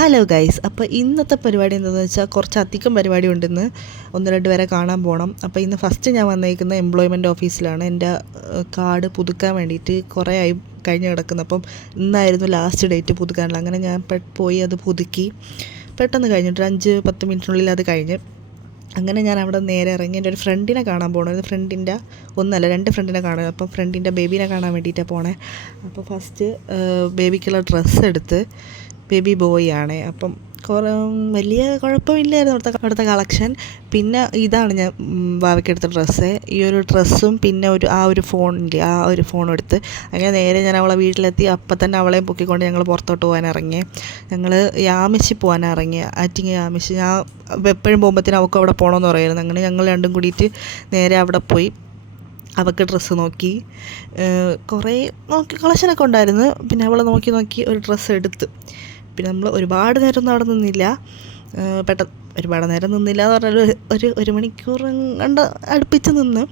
Hello guys, അപ്പോൾ ഇന്നത്തെ പരിപാടി എന്താണെന്ന് വെച്ചാൽ കുറച്ചധികം പരിപാടി ഉണ്ടെന്ന് 1-2 പേരെ കാണാൻ പോകണം. അപ്പോൾ ഇന്ന് ഫസ്റ്റ് ഞാൻ വന്നേക്കുന്ന എംപ്ലോയ്മെൻറ്റ് ഓഫീസിലാണ്. എൻ്റെ കാർഡ് പുതുക്കാൻ വേണ്ടിയിട്ട് കുറേ ആയി കഴിഞ്ഞ് കിടക്കുന്നത്. അപ്പം ഇന്നായിരുന്നു ലാസ്റ്റ് ഡേറ്റ് പുതുക്കാനുള്ള. അങ്ങനെ ഞാൻ പോയി അത് പുതുക്കി. പെട്ടെന്ന് കഴിഞ്ഞിട്ട് 5-10 മിനിറ്റിനുള്ളിൽ അത് കഴിഞ്ഞ്. അങ്ങനെ ഞാൻ അവിടെ നേരെ ഇറങ്ങി എൻ്റെ ഒരു ഫ്രണ്ടിനെ കാണാൻ പോകണം. ഒരു ഫ്രണ്ടിൻ്റെ 2 ഫ്രണ്ടിനെ കാണാൻ. അപ്പം ഫ്രണ്ടിൻ്റെ ബേബീനെ കാണാൻ വേണ്ടിയിട്ടാണ് പോണേ. അപ്പോൾ ഫസ്റ്റ് ബേബിക്കുള്ള ഡ്രസ്സ് എടുത്ത്. ബേബി ബോയ് ആണ്. അപ്പം വലിയ കുഴപ്പമില്ലായിരുന്നു അവിടുത്തെ കളക്ഷൻ. പിന്നെ ഇതാണ് ഞാൻ വാവയ്ക്കെടുത്ത ഡ്രസ്സ്. ഈ ഒരു ഡ്രസ്സും പിന്നെ ഒരു ഫോണിൻ്റെ ഒരു ഫോണും എടുത്ത് അങ്ങനെ നേരെ ഞാൻ അവളെ വീട്ടിലെത്തി. അപ്പം തന്നെ അവളെയും പൊക്കിക്കൊണ്ട് ഞങ്ങൾ പുറത്തോട്ട് പോകാൻ ഇറങ്ങി. ഞങ്ങൾ യാമിശി പോകാൻ ഇറങ്ങി. ആറ്റിങ്ങ യാമിശി. ഞാൻ എപ്പോഴും പോകുമ്പോഴത്തേനും അവൾക്ക് അവിടെ പോകണമെന്ന് പറയുമായിരുന്നു. അങ്ങനെ ഞങ്ങൾ രണ്ടും കൂടിയിട്ട് നേരെ അവിടെ പോയി അവൾക്ക് ഡ്രസ്സ് നോക്കി. കുറേ കളക്ഷനൊക്കെ ഉണ്ടായിരുന്നു. പിന്നെ അവളെ നോക്കി ഒരു ഡ്രസ്സ് എടുത്ത്. പിന്നെ നമ്മൾ ഒരുപാട് നേരമൊന്നും അവിടെ നിന്നില്ല. ഒരുപാട് നേരം നിന്നില്ല എന്ന് പറഞ്ഞാൽ ഒരു മണിക്കൂർ കണ്ട് അടുപ്പിച്ച് നിന്ന്.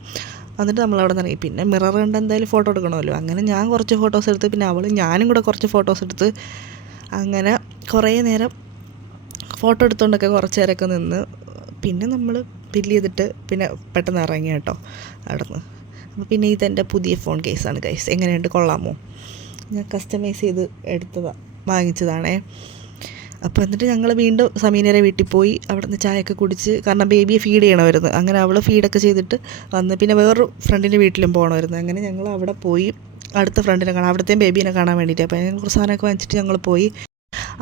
എന്നിട്ട് നമ്മളവിടെ നിന്ന് ഇറങ്ങി. പിന്നെ മിറർ കണ്ട് എന്തായാലും ഫോട്ടോ എടുക്കണമല്ലോ. അങ്ങനെ ഞാൻ കുറച്ച് ഫോട്ടോസ് എടുത്ത്, പിന്നെ ഞാനും കൂടെ കുറച്ച് ഫോട്ടോസ് എടുത്ത്. അങ്ങനെ കുറേ നേരം ഫോട്ടോ എടുത്തുകൊണ്ടൊക്കെ കുറച്ച് നേരമൊക്കെ നിന്ന്. പിന്നെ നമ്മൾ ബില്ല് ചെയ്തിട്ട് പിന്നെ പെട്ടെന്ന് ഇറങ്ങി കേട്ടോ അവിടെ നിന്ന്. അപ്പോൾ പിന്നെ ഇതെൻ്റെ പുതിയ ഫോൺ കേസാണ് ഗൈസ്. എങ്ങനെയുണ്ട്, കൊള്ളാമോ? ഞാൻ കസ്റ്റമൈസ് ചെയ്ത് വാങ്ങിച്ചതാണേ. അപ്പോൾ എന്നിട്ട് ഞങ്ങൾ വീണ്ടും സമീനയുടെ വീട്ടിൽ പോയി. അവിടെ നിന്ന് ചായയൊക്കെ കുടിച്ച്, കാരണം ബേബിയെ ഫീഡ് ചെയ്യണമായിരുന്നു. അങ്ങനെ അവൾ ഫീഡൊക്കെ ചെയ്തിട്ട് വന്ന്. പിന്നെ വേറൊരു ഫ്രണ്ടിൻ്റെ വീട്ടിലും പോകണമായിരുന്നു. അങ്ങനെ ഞങ്ങൾ അവിടെ പോയി അടുത്ത ഫ്രണ്ടിനെ കാണാൻ, അവിടുത്തെയും ബേബീനെ കാണാൻ വേണ്ടിയിട്ട്. അപ്പോൾ ഞങ്ങൾ കുറച്ച് സാധനമൊക്കെ വാങ്ങിച്ചിട്ട് ഞങ്ങൾ പോയി.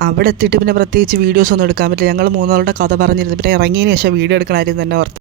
അവിടെ എത്തിയിട്ട് പിന്നെ പ്രത്യേകിച്ച് വീഡിയോസ് ഒന്നും എടുക്കാൻ പറ്റില്ല. ഞങ്ങൾ മൂന്നാളുടെ കഥ പറഞ്ഞിരുന്നു. പിന്നെ ഇറങ്ങിയതിന് ശേഷം വീഡിയോ എടുക്കണമായിരുന്നു തന്നെ ഓർത്ത്.